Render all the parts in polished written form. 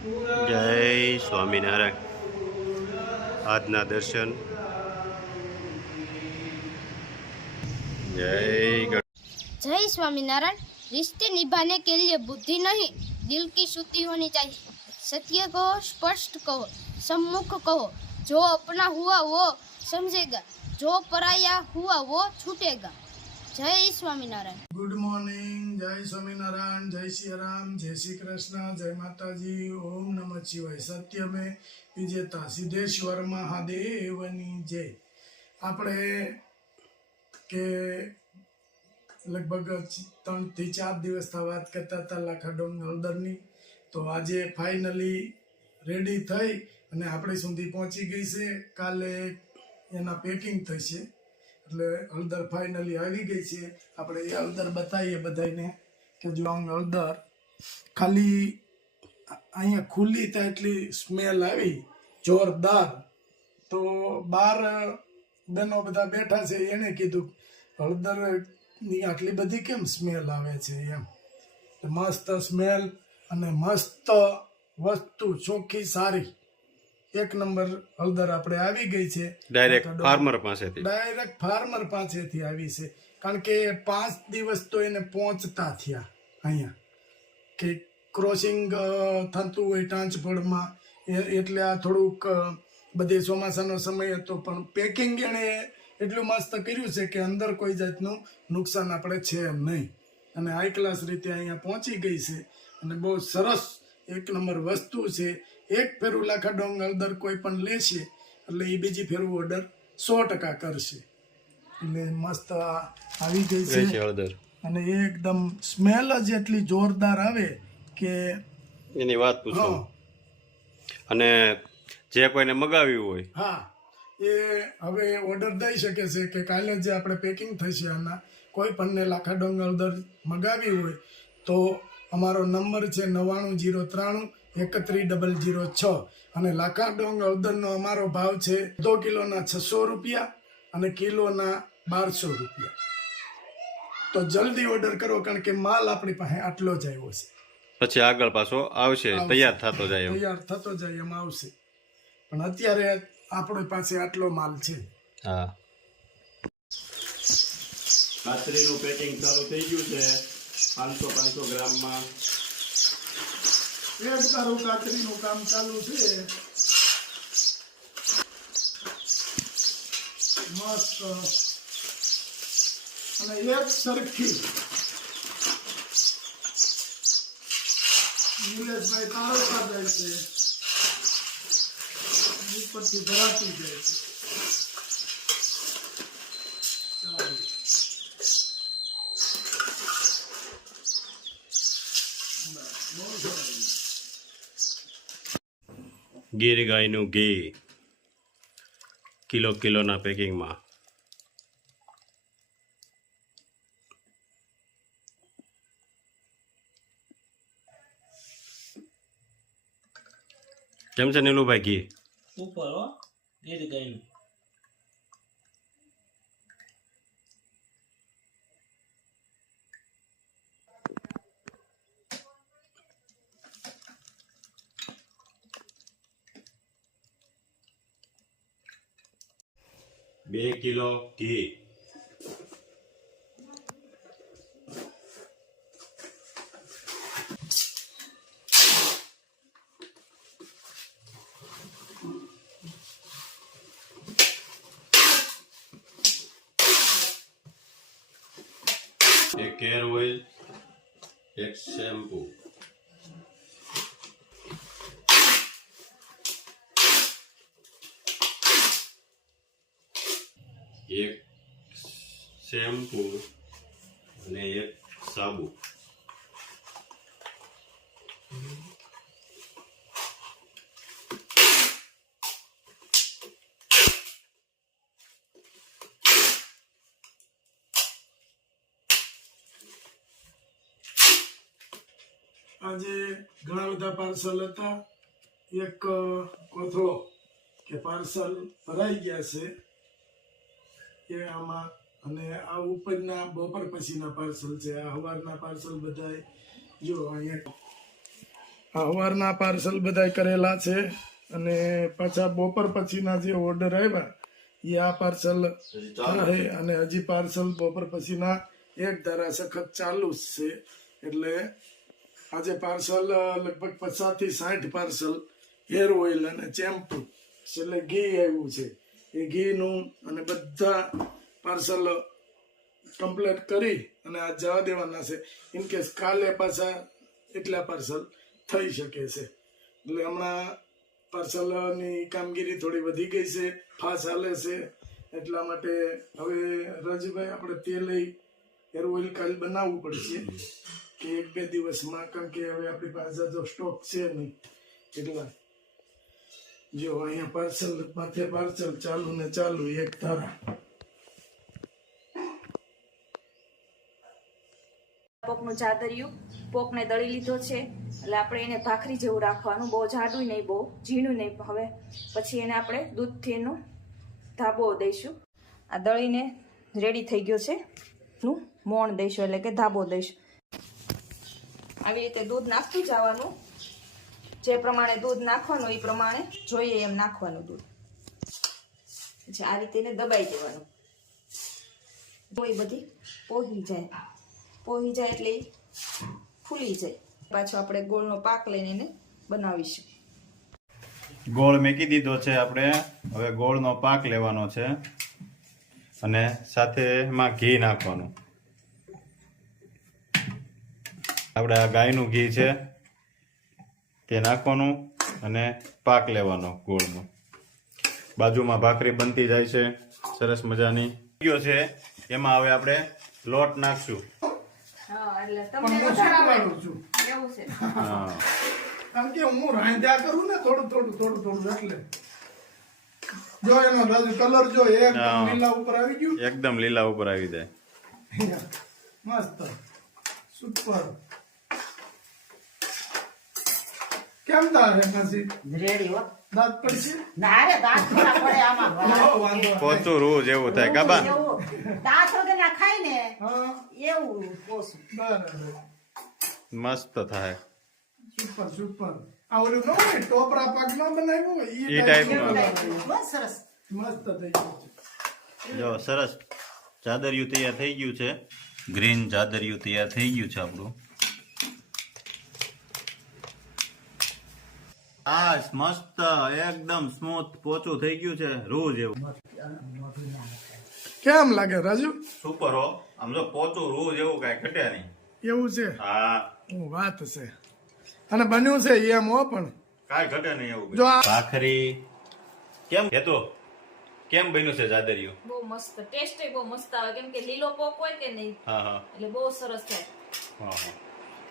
જય સ્વામિનારાયણ. આજના દર્શન. जय स्वामीनारायण। रिश्ते निभाने के लिए बुद्धि नहीं, दिल की शुद्धि होनी चाहिए। सत्य कहो, स्पष्ट कहो, सम्मुख कहो। जो अपना हुआ वो समझेगा, जो पराया हुआ वो छूटेगा। जय स्वामीनारायण। गुड मॉर्निंग, जय स्वामीनारायण, जय श्री राम, जय श्री कृष्ण, जय माताजी, ओम नमः शिवाय। सत्य में विजेता सिद्धेश्वर महादेवनी जय। આપણે કે લગભગ 3 થી 4 દિવસથી વાત કરતા હતા લાખાડોંગ હળદરની, તો આજે ફાઇનલી રેડી થઈ અને આપણી સુધી પહોંચી ગઈ છે। કાલે એના પેકિંગ થશે એટલે હળદર ફાઇનલી આવી ગઈ છે। આપણે એ હળદર બતાવીએ બધાને કે જો હળદર ખાલી અહીંયા ખુલ્લી ત્યાં એટલી સ્મેલ આવી જોરદાર। તો બહાર બહેનો બધા બેઠા છે, એને કીધું હળદરની આટલી બધી કેમ સ્મેલ આવે છે એમ। મસ્ત સ્મેલ અને મસ્ત વસ્તુ, ચોખ્ખી સારી એક નંબર હળદર આપણે આવી ગઈ છે। ડાયરેક્ટ ફાર્મર પાસેથી આવી છે, કારણ કે 5 દિવસ તો એને પહોંચતા થયા અહીંયા, કે ક્રોસિંગ થતું હોય ટ્રાન્સપોર્ટમાં, એટલે આ થોડુંક બધી ચોમાસાનો સમય હતો, પણ પેકિંગ એને એટલું મસ્ત કર્યું છે કે અંદર કોઈ જાતનું નુકસાન આપણે છે નહીં, અને હાઈ ક્લાસ રીતે અહીંયા પહોંચી ગઈ છે અને બહુ સરસ એક નંબર વસ્તુ છે। એક ફેરું લાખાડોંગ હળદર કોઈ પણ લેશે એટલે એ બીજી ફેરું ઓર્ડર 100% કરશે। એટલે મસ્ત આવી ગઈ છે હળદર, અને એકદમ સ્મેલ જ એટલી જોરદાર આવે કે એની વાત પૂછો। અને જે કોઈને મગાવ્યું હોય, હા, એ હવે ઓર્ડર દઈ શકે છે કે કાલે જે આપણે પેકિંગ થશે આના, કોઈ પણને લાખાડોંગ હળદર મગાવી હોય તો અમારો નંબર છે 9903313006, અને લાખાડોંગ હળદરનો અમારો ભાવ છે 2 કિલોના 600 રૂપિયા અને કિલોના 1200 રૂપિયા। તો જલ્દી ઓર્ડર કરો, કારણ કે માલ આપણી પાસે આટલો જ આવ્યો છે, પછી આગળ પાછો આવશે, તૈયાર થતો જાય એમ આવશે, પણ અત્યારે આપણી પાસે આટલો માલ છે। હા, કાતરીનું પેકિંગ ચાલુ થઈ ગયું છે 500 ગ્રામમાં। એક તારું કાતરીનું કામ ચાલુ છે, મસ્ત અને એક સરખી। નિલેશભાઈ તારવતા જાય છે, ઉપરથી ભરાતી જાય છે। ગીર ગાયનું ઘી કિલોના પેકિંગમાં। કેમ છે નીલુભાઈ ઘી? સુપર હો, ગીર ગાયનું। બે કિલો ઘી, એક હેર ઓઇલ, એક શેમ્પુ, એક શેમ્પુ અને એક સાબુ। આજે ઘણા બધા પાર્સલ હતા, એક કોથળો કે પાર્સલ ભરાઈ ગયા છે એ આમાં, અને આ ઉપરના બપોર પછીના પાર્સલ છે, આ સવારના પાર્સલ બધા જો અહીંયા સવારના પાર્સલ બધા કરેલા છે અને પાછા બપોર પછીના જે ઓર્ડર આવ્યા એ આ પાર્સલ છે અને હજી પાર્સલ બપોર પછીના એક ધારા સખત ચાલુ જ છે. એટલે આજે પાર્સલ લગભગ 50 થી 60 પાર્સલ હેર ઓઇલ અને ચેમ્પુ એટલે ઘી આવ્યું છે. એ ઘીનું અને બધા પાર્સલ કમ્પ્લીટ કરી અને આ જવા દેવાના છે. ઇનકેસ કાલે પાછા એટલા પાર્સલ થઈ શકે છે. એટલે હમણાં પાર્સલની કામગીરી થોડી વધી ગઈ છે, ફાસ્ટ ચાલે છે. એટલા માટે હવે રાજુભાઈ આપણે તેલ હેર ઓઇલ કાલ બનાવવું પડશે કે 1-2 દિવસમાં, કારણ કે હવે આપણી પાસે જો સ્ટોક છે નહીં. એટલા જો અહીંયા પાર્સલ માથે પાર્સલ ચાલુ ને ચાલુ એક ધારા. પોકનું જાદરિયું પોકને દળી લીધો છે એટલે આપણે એને ભાખરી જેવું રાખવાનું, બહુ જાડું નહીં બહુ ઝીણું નહીં. હવે પછી એને આપણે દૂધથી એનું ધાબો દઈશું. આ દળીને રેડી થઈ ગયો છે, નું મોણ દઈશું એટલે કે ધાબો દઈશું. આવી રીતે દૂધ નાખતું જવાનું, જે પ્રમાણે દૂધ નાખવાનું એ પ્રમાણે જોઈએ એમ નાખવાનું દૂધ. પછી આ રીતે એને દબાઈ દેવાનું, એ બધી પોહી જાય એટલે એ ફૂલી જાય. પાછો આપણે ગોળનો પાક લઈને એને બનાવીશું. ગોળ મેકી દીધો છે આપણે. હવે ગોળનો પાક લેવાનો છે અને સાથે એમાં ઘી નાખવાનું. આપણે આ ગાયનું ઘી છે તે નાખવાનું અને પાક લેવાનો ગોળનો. બાજુમાં ભાખરી બનતી જાય છે સરસ મજાની. ગયો છે એમાં હવે આપણે લોટ નાખશું. હા, એટલે પણ તમને હું વધારે આવડે શીખવાડું છું, એવું છે. હા, કારણ કે હું રાંધ્યા કરું ને થોડું એટલે જો એનો રાજુ કલર જો એકદમ હા. લીલા ઉપર આવી ગયું. એકદમ લીલા ઉપર આવી જાય. મસ્ત સુપર. કેમ તારે નસી રેડી હો દાંત પડશે? ના રે દાંત થોડા પડે આમાં વાંધો નહીં. પોચું રૂ જેવું થાય કાબા. એવું દાંત વગર ના ખાય ને હા એવું પોસું બરાબર, મસ્ત થાય. સુપર. આ ઓલું ન હોય ટોપરા પાક ન બનાવ્યું હોય ઈ એ ટાઈપનું. બસ સરસ મસ્ત થઈ ગયું છે. જો સરસ જાદરિયું તૈયાર થઈ ગયું છે. ગ્રીન જાદરિયું તૈયાર થઈ ગયું છે આપણું. આ મસ્ત એકદમ સ્મૂથ પોચું થઈ ગયું છે, રૂ જેવું. કેમ લાગે રાજુ? સુપર હો. આમ જો પોચું રૂ જેવું કાંઈ ઘટે નહીં. એવું છે? હા, વાત છે. અને બન્યું છે એમ હો. પણ કાંઈ ઘટે નહીં એવું. જો આ ભાખરી કેમ હેતો કેમ બન્યું છે જાદરિયું? બહુ મસ્ત ટેસ્ટ બહુ મસ્ત આવે, કેમ કે લીલો પોક હોય કે નહીં હા હા એટલે બહુ સરસ થાય. હા હા.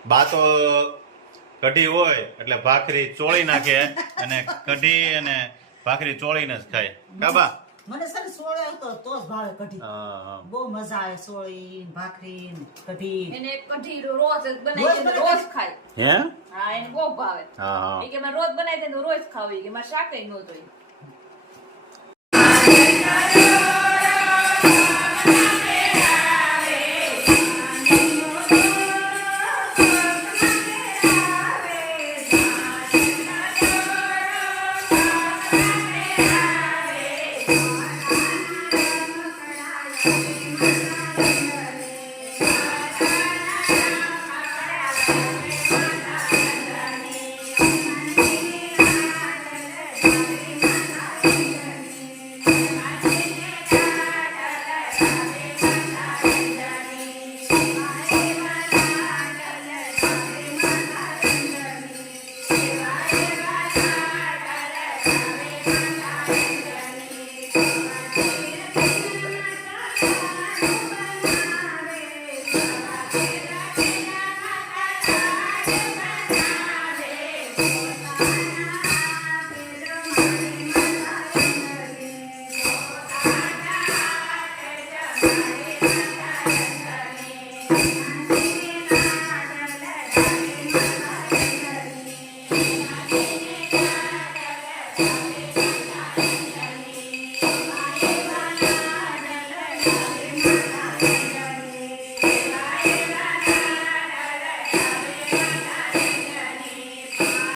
બા તો કઢી હોય એટલે ભાખરી ચોળી નાખે અને કઢી અને ભાખરી ચોળીને જ ખાય કાબા. મને છે ને સોળે આવતો તો જ ભાવે કઢી. હા હા. બહુ મજા આવે સોળી ભાખરી કઢી. એને કઢી રોજ જ બનાવી દે, રોજ ખાય. હે? હા, એને બહુ ભાવે. હા હા. એ કે મારે રોજ બનાવી દે તો રોજ ખાવી, કે મારે શાકે ન જોઈએ.